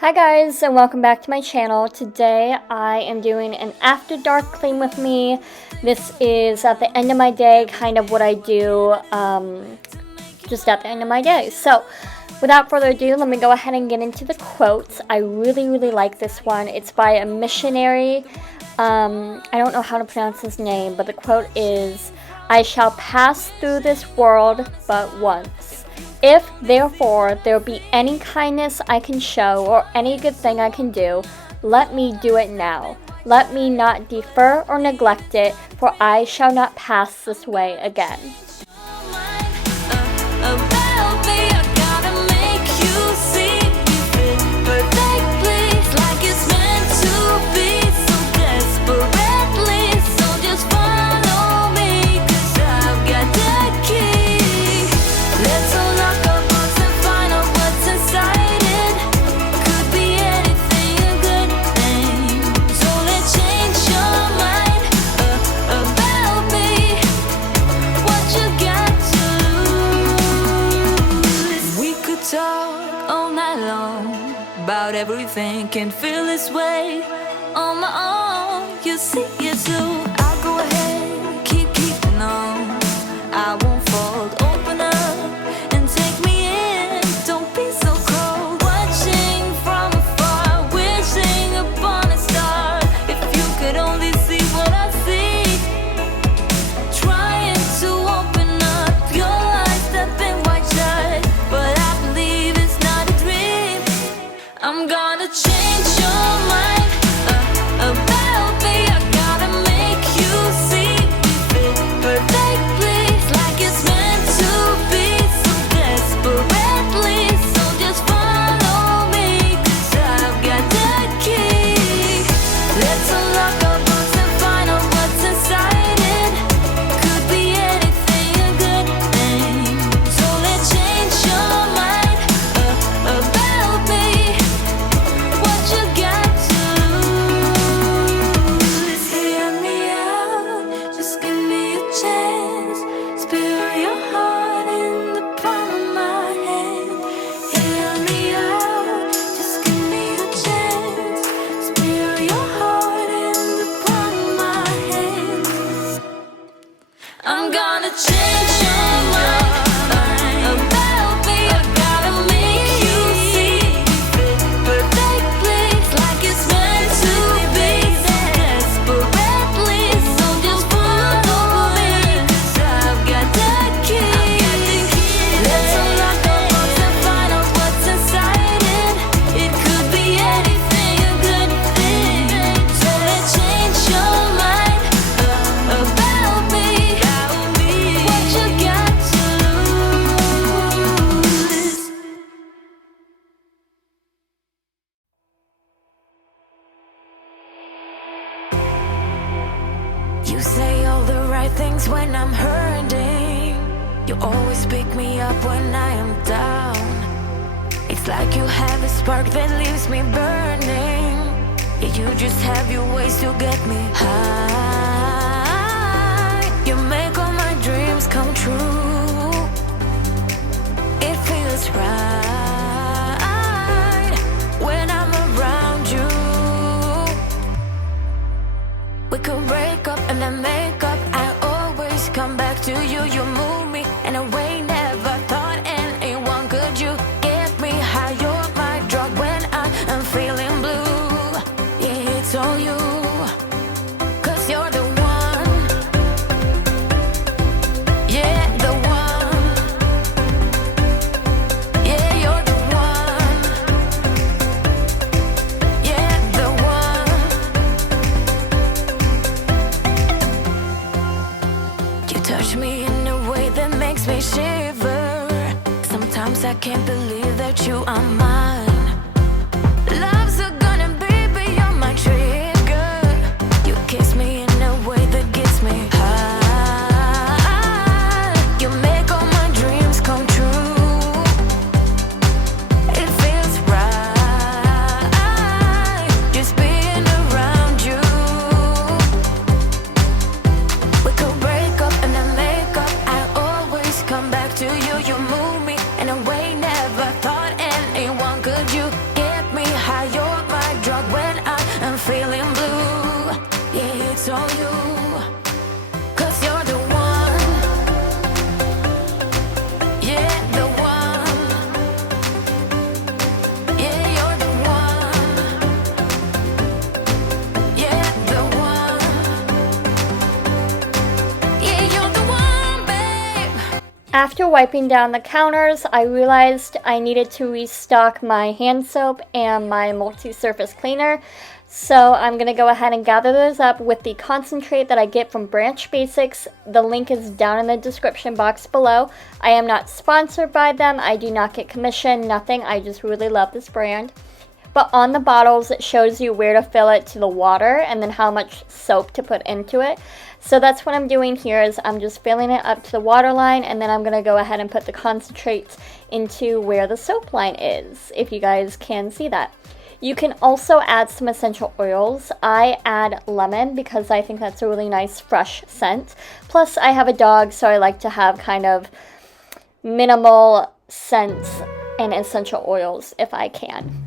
Hi guys, and welcome back to my channel. Today I am doing an after dark clean with me. This is at the end of my day, kind of what I do just at the end of my day. So without further ado, let me go ahead and get into the quotes. I really like this one. It's by a missionary. I don't know how to pronounce his name, but the quote is, "I shall pass through this world but once. If, therefore, there be any kindness I can show, or any good thing I can do, let me do it now. Let me not defer or neglect it, for I shall not pass this way again." About everything, can feel this way on my own. You see it too. I'll go ahead, keeping on. I won't fold, open up and take me in. Don't be so cold. Watching from afar, wishing upon a star. If you could only see what I see. Trying to open up your eyes, they've been wide shut, but I believe it's not a dream. I'm gonna change your mind about me. I gotta make you see me fit perfectly, like it's meant to be, so desperately. So just follow me, 'cause I've got the key. Let's unlock our box and find out what's inside it. Could be anything, a good thing. So let's change your mind about me. What you got to lose? Hear me out, just give me a chance. Spill your heart in the palm of my hand. Hear me out, just give me a chance. Spill your heart in the palm of my hand. I'm gonna change your mind about me. I gotta make you see me fit perfectly, like it's meant to be, so desperately. So just follow me, 'cause I've got the key. Let's unlock our box and find out what's inside it. It could be anything, a good thing. So let's change your mind about me. What you got to lose? You say all the right things when I'm hurting. You always pick me up when I am down. It's like you have a spark that leaves me burning. Yeah, you just have your ways to get me high. You make all my dreams come true. It feels right when I'm around you. We could break up and then make up. I always come back to you. You move me in a way never thought anyone could. You get me high. You're my drug when I am feeling blue. Yeah, it's all you, 'cause you're the one. Yeah, the one. Yeah, you're the one. Yeah, the one. You touch me in a way that makes me shiver. Sometimes I can't believe that you are mine. Love's gonna be beyond my trigger. You kiss me in a way that gets me high. You make all my dreams come true. It feels right just being around you. We could break up and then make up. I always come back to you. You move me in a way never thought anyone could. You get me high. after wiping down the counters, I realized I needed to restock my hand soap and my multi-surface cleaner. So I'm going to go ahead and gather those up with the concentrate that I get from Branch Basics. The link is down in the description box below. I am not sponsored by them. I do not get commission, nothing. I just really love this brand. But on the bottles, it shows you where to fill it to the water and then how much soap to put into it. So that's what I'm doing here, is I'm just filling it up to the water line, and then I'm going to go ahead and put the concentrates into where the soap line is, if you guys can see that. You can also add some essential oils. I add lemon because I think that's a really nice fresh scent. Plus I have a dog, so I like to have kind of minimal scents and essential oils if I can.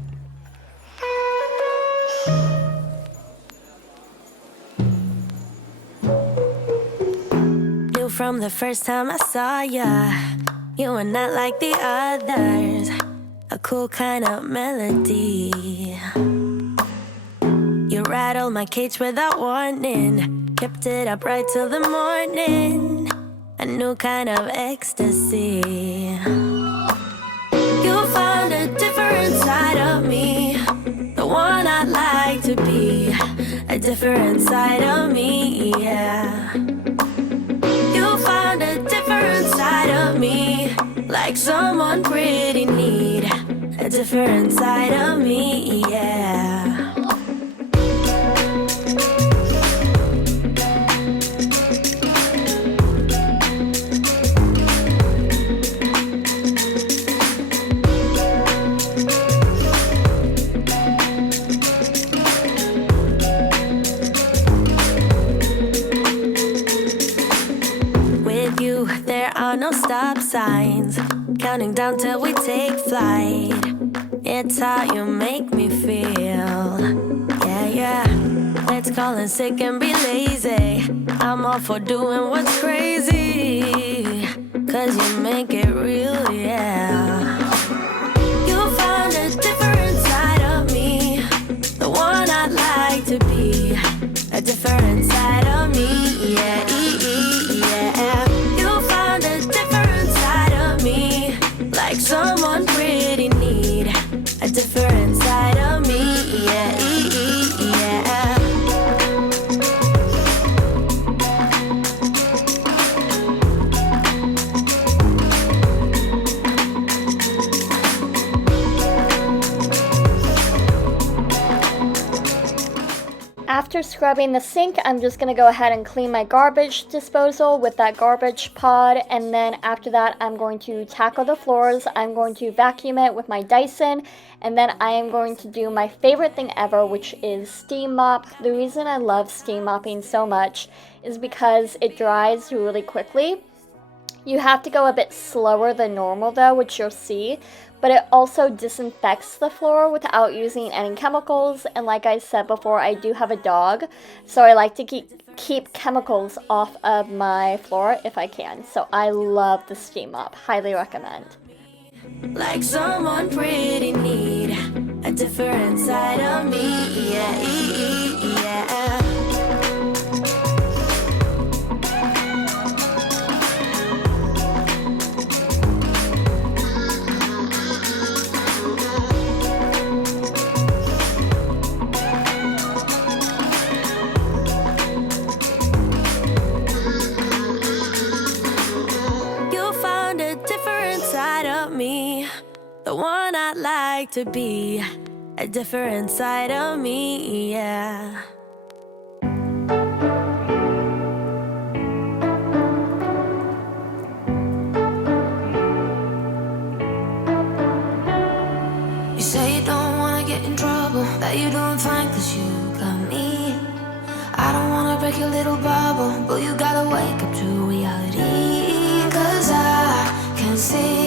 Knew from the first time I saw ya, you were not like the others. A cool kind of melody. You rattled my cage without warning, kept it up right till the morning. A new kind of ecstasy. You found a different side of me, the one I'd like to be. A different side of me, yeah. You found a different side of me, like someone pretty neat. A different side of me, yeah. With you, there are no stop signs, counting down till we take flight. It's how you make me feel. Yeah, yeah. Let's call in sick and be lazy. I'm all for doing what's crazy, 'cause you make it real, yeah. You found a different side of me, the one I'd like to be. A different side of me, yeah, yeah. You found a different side of me, like someone pretty neat. A different side of me, yeah, yeah. After scrubbing the sink, I'm just going to go ahead and clean my garbage disposal with that garbage pod, and then after that I'm going to tackle the floors. I'm going to vacuum it with my Dyson, and then I am going to do my favorite thing ever, which is steam mop. The reason I love steam mopping so much is because it dries really quickly. You have to go a bit slower than normal though, which you'll see, but it also disinfects the floor without using any chemicals. And like I said before, I do have a dog, so I like to keep chemicals off of my floor if I can. So I love the steam mop, highly recommend. Like someone pretty neat, a different side of me, yeah, yeah. The one I'd like to be, a different side of me, yeah. You say you don't wanna get in trouble, that you're doing fine 'cause you got me. I don't wanna break your little bubble, but you gotta wake up to reality. 'Cause I can see